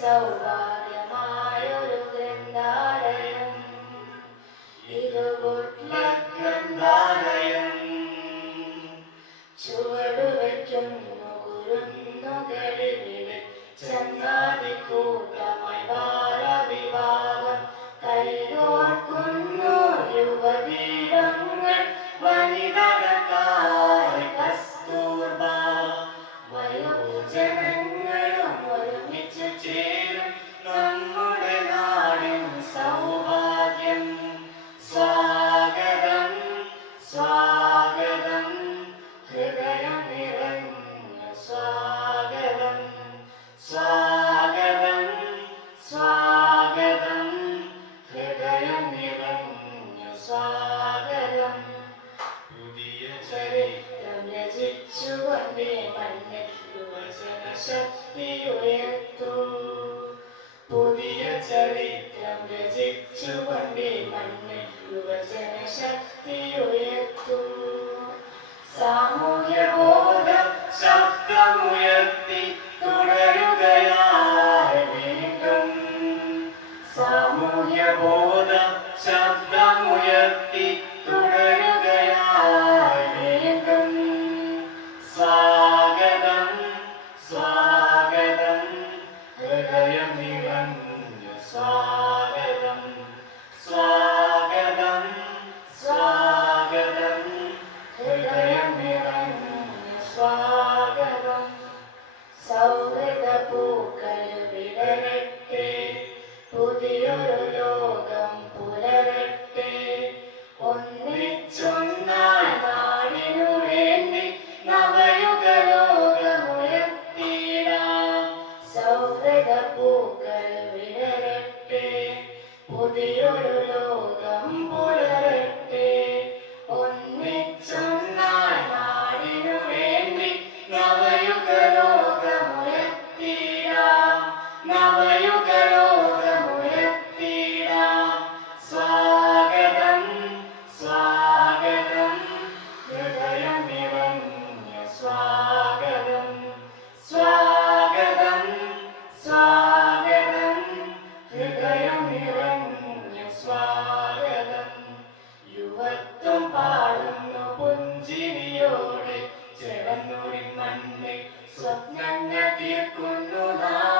സൗഭാഗ്യമായൊരു ഗ്രന്ഥാലയം ഗ്രന്ഥാലയം ചുവടുവയ്ക്കുന്നു. നമ്മുടെ മണ്ണിൽ യുവജനശക്തിയുയർത്തു പുതിയ ചരിത്രം രചിച്ചുകൊണ്ട് മണ്ണിൽ യുവജനശക്തിയുയർത്തു സാമൂഹ്യ ബോധം ശബ്ദമുയർത്തി തുടരുകയായി വീണ്ടും സാമൂഹ്യ ബോധം ശബ്ദമുയർത്തി. Swayam Nivan your life.